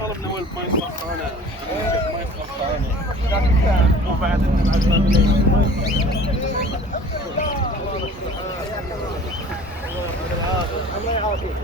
طلبنا ولد ما يصرف علينا ما يصرف علينا وبعد نبعث الله يعافيك.